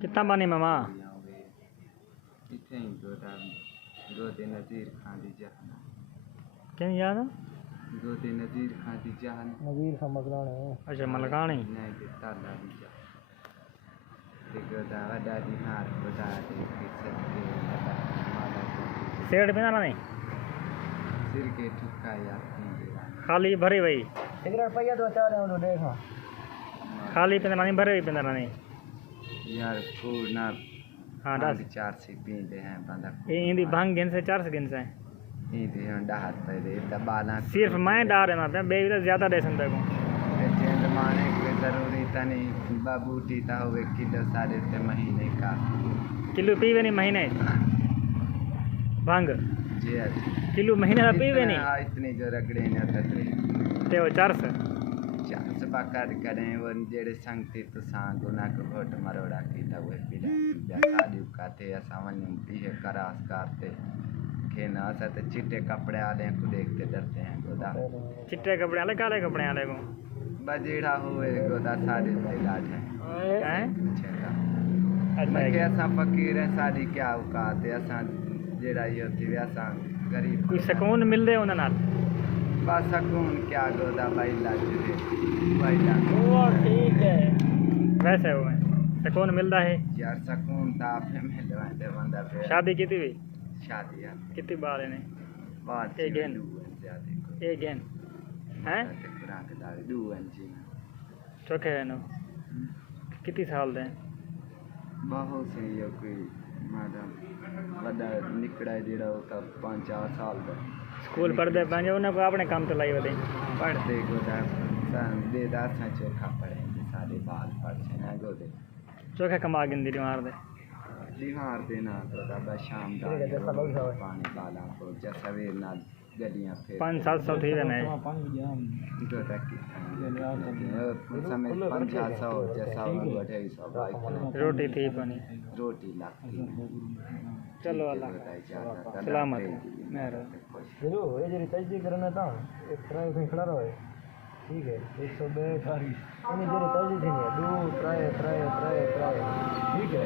कितना पानी मामा क्या याद है नज़ीर खां दी जान नज़ीर खां मलकानी अच्छा मलकानी सिगरेट पीना नहीं सिर के ठुक्का यार खाली भरे भाई सिगरेट पैया तो चाह रहे हो देखो खाली पीना नहीं भरे पीना नहीं यार पूर्ण हाँ भांग 4 से पीते हैं बंदा ये इंदी भांग गिन से 4 से गिन से इंदी हम डाहत पे दे दबाला सिर्फ मैं डाल रहा था बेबी ज्यादा दे संदे को चेंज माने के जरूरी तनी बाबूटी ता होवे किलो साढ़े ते महीने का किलो पीवे नहीं महीने भांग जी किलो महीने का पीवे नहीं हां इतनी जो रगड़े ने ततरे ते वो 400 बाकात करें वो जेड़े संगति तो सांग गुना को घोट मरोड़ा की था वो पीला शादी काते सामान्य पीहे करास करते खेना सा तो चिट्टे कपड़े आले को देखते डरते हैं गोदा चिट्टे कपड़े आले काले कपड़े आले को बजेड़ा हुए गोदा शादी पे लाट है हैं मैं कैसा फकीर है शादी क्या औकात है ऐसा जेड़ा ये होती वैसा गरीब कोई सुकून मिल दे उन नाल बस सुकून क्या गोदा भाई लाज भाई वो ठीक है वैसे वो सुकून मिलता है यार सुकून तो आप मिल रहा है बंदा पे शादी की थी शादी यार कितनी बार है बात एक गेन हैं चौके है नो कितनी साल दे बहुत से ये कोई मैडम बड़ा निकड़ा जेड़ा होता 5-4 साल का स्कूल पढ़ते पंहिंजे उन अपने काम तो लाई वधे पढ़ते गोदा बेदार था चोखा पढ़े सारे बाल पढ़े ना गोदे चोखा कमा गिंदी दीवार दे ना गोदा बस शाम का पानी बाला को जैसा वे ना गलियां फिर 500-700 थी ने गोदा की समय 500 जैसा बैठे सब रोटी थी पानी रोटी लगती चलो अल्लाह सलामत मेहर चलो ये जरी तजदी करना था एक तरह से खड़ा रहो ठीक है 102 सारी इन्हें जरी तजदी थी 2 3 ठीक है